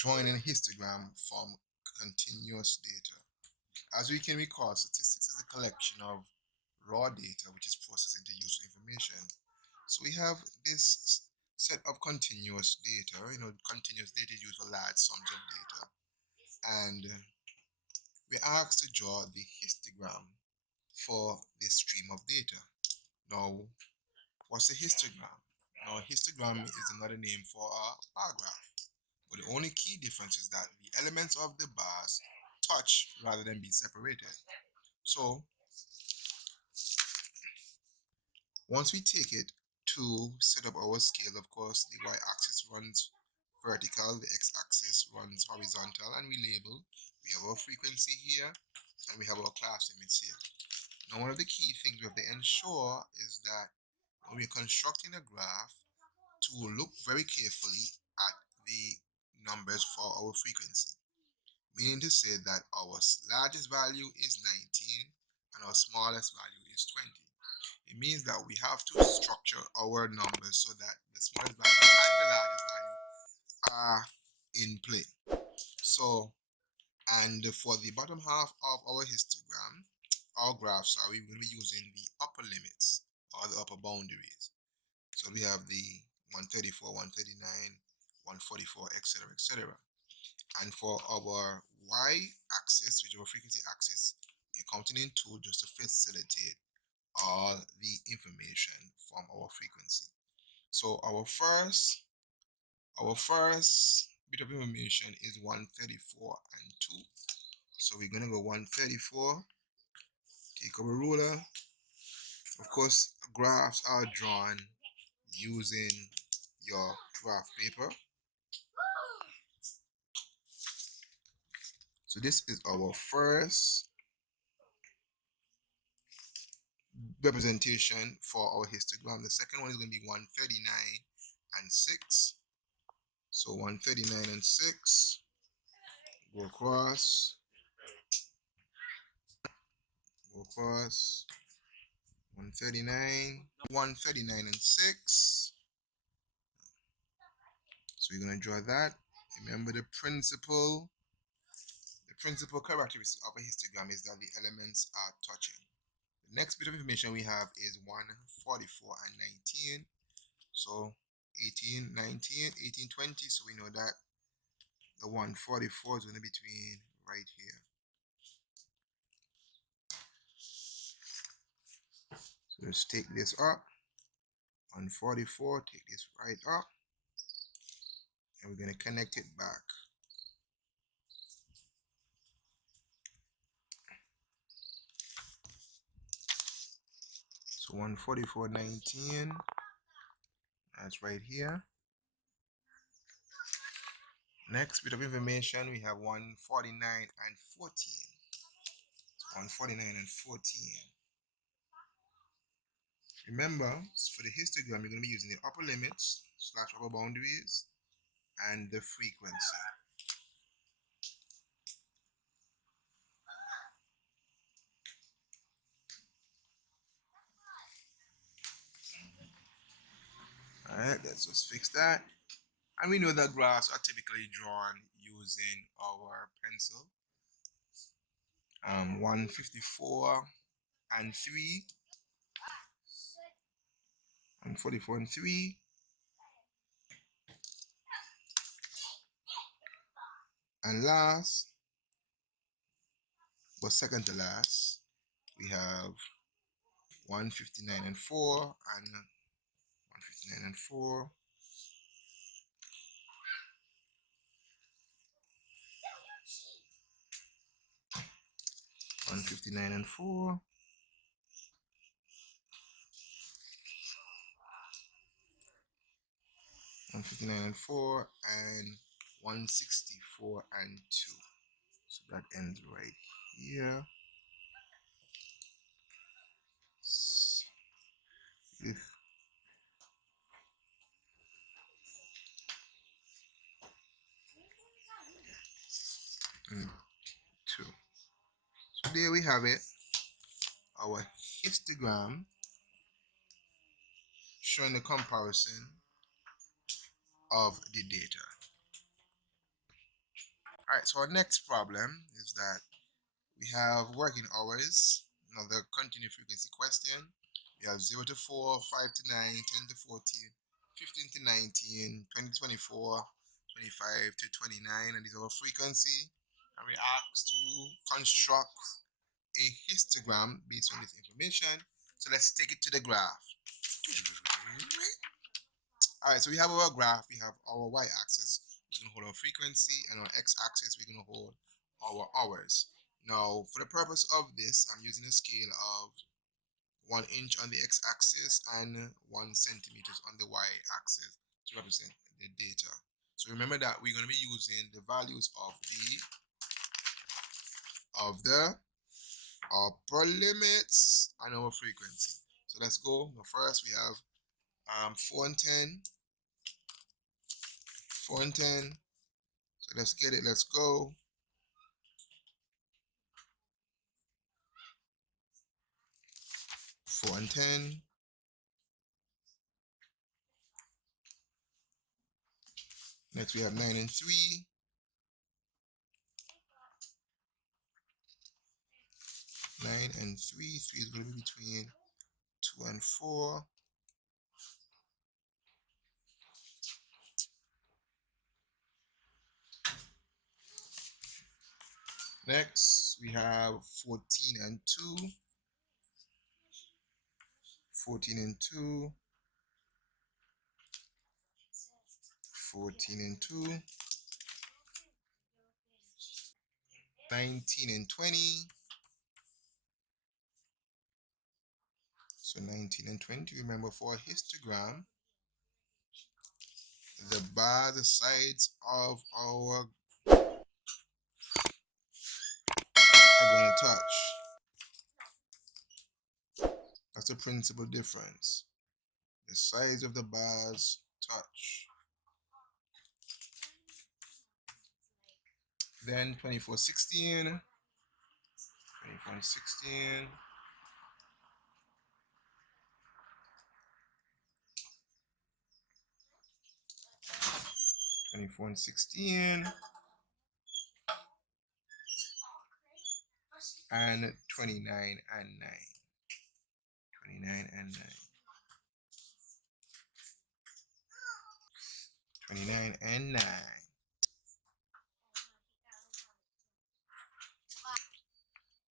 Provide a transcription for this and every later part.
drawing a histogram from continuous data. As we can recall, statistics is a collection of raw data which is processed into useful information. So we have this set of continuous data. Continuous data is used for large sums of data. And we're asked to draw the histogram for this stream of data. Now, what's a histogram? Now, a histogram is another name for a bar graph. But the only key difference is that the elements of the bars touch rather than be separated. So, once we take it to set up our scale, of course, the y-axis runs vertical, the x-axis runs horizontal, and we label. We have our frequency here, and we have our class limits here. Now, one of the key things we have to ensure is that when we're constructing a graph, to look very carefully at the numbers for our frequency. Meaning to say that our largest value is 19 and our smallest value is 20. It means that we have to structure our numbers so that the smallest value and the largest value are in play. So, and for the bottom half of our histogram, our graphs, we will be using the upper limits or the upper boundaries. So we have the 134, 139, 144, etc., etc. And for our y-axis, which is our frequency axis, we're counting in 2 just to facilitate all the information from our frequency. So our first bit of information is 134 and 2. So we're gonna go 134. Take our ruler. Of course, graphs are drawn using your graph paper. So this is our first representation for our histogram. The second one is going to be 139 and 6. So 139 and 6 go across, 139, 139 and 6. So we're going to draw that. Remember the principal characteristic of a histogram is that the elements are touching. The next bit of information we have is 144 and 19. So 18, 19, 18, 20. So we know that the 144 is going to be between right here. So let's take this up. 144, take this right up. And we're going to connect it back. So 144, 19. That's right here. Next bit of information, we have 149 and 14. So 149 and 14. Remember, for the histogram, you're going to be using the upper limits / upper boundaries and the frequency. Alright, let's just fix that. And we know that graphs are typically drawn using our pencil. 154 and 3. 144 and 3. And last, but second to last, we have 159 and 4 and 159 and 4. 159 and 4. 159 and 4 and 164 and 2. So that ends right here. And 2. So there we have it. Our histogram showing the comparison of the data. Alright, so our next problem is that we have working hours, another continuous frequency question. We have 0 to 4, 5 to 9, 10 to 14, 15 to 19, 20 to 24, 25 to 29, and these are our frequency. And we asked to construct a histogram based on this information. So let's take it to the graph. Alright, so we have our graph, we have our y-axis, we're going to hold our frequency, and our x-axis, we're going to hold our hours. Now, for the purpose of this, I'm using a scale of 1 inch on the x-axis and 1 centimeters on the y-axis to represent the data. So remember that we're going to be using the values of the upper limits and our frequency. So let's go. Now first we have 4 and 10. 4 and 10. So let's get it. Let's go. 4 and 10. Next we have 9 and 3. 9 and 3. 3 is going to be between 2 and 4. Next we have 14 and 2. 14 and 2. 14 and 2. 19 and 20. So 19 and 20. Remember, for a histogram, the sides of our are going to touch. That's the principal difference. The sides of the bars touch. Then 2416. 2416. 24 and 16, and 29 and 9. 29 and 9. 29 and 9.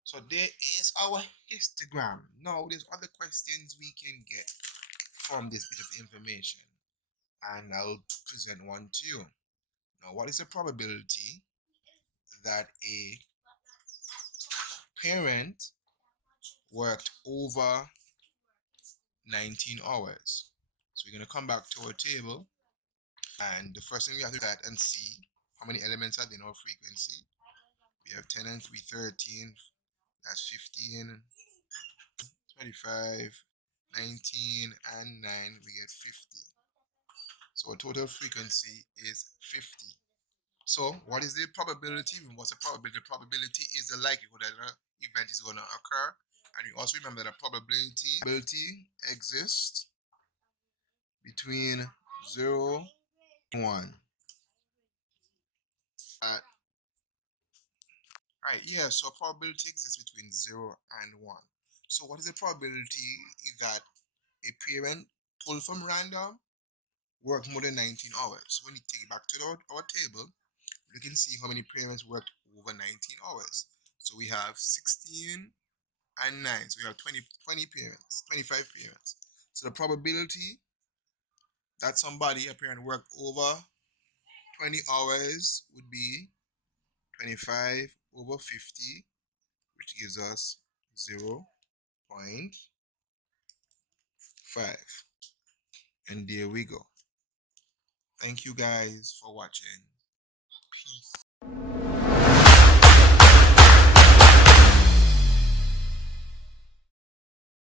So there is our histogram. Now there's other questions we can get from this bit of information, and I'll present one to you. Now, what is the probability that a parent worked over 19 hours? So we're going to come back to our table, and the first thing we have to look at and see how many elements are in our frequency. We have 10 and 3, 13, that's 15, 25, 19, and 9, we get 50. So our total frequency is 50. So what is the probability? What's the probability? The probability is the likelihood that an event is going to occur. And you also remember that probability exists between 0 and 1. Right, yeah, so probability exists between 0 and 1. So what is the probability that a parent pulled from random worked more than 19 hours? So when you take it back to our table, you can see how many parents worked over 19 hours. So we have 16 and 9. So we have 20 parents, 25 parents. So the probability that a parent worked over 20 hours would be 25 over 50, which gives us 0.5. And there we go. Thank you guys for watching. Peace.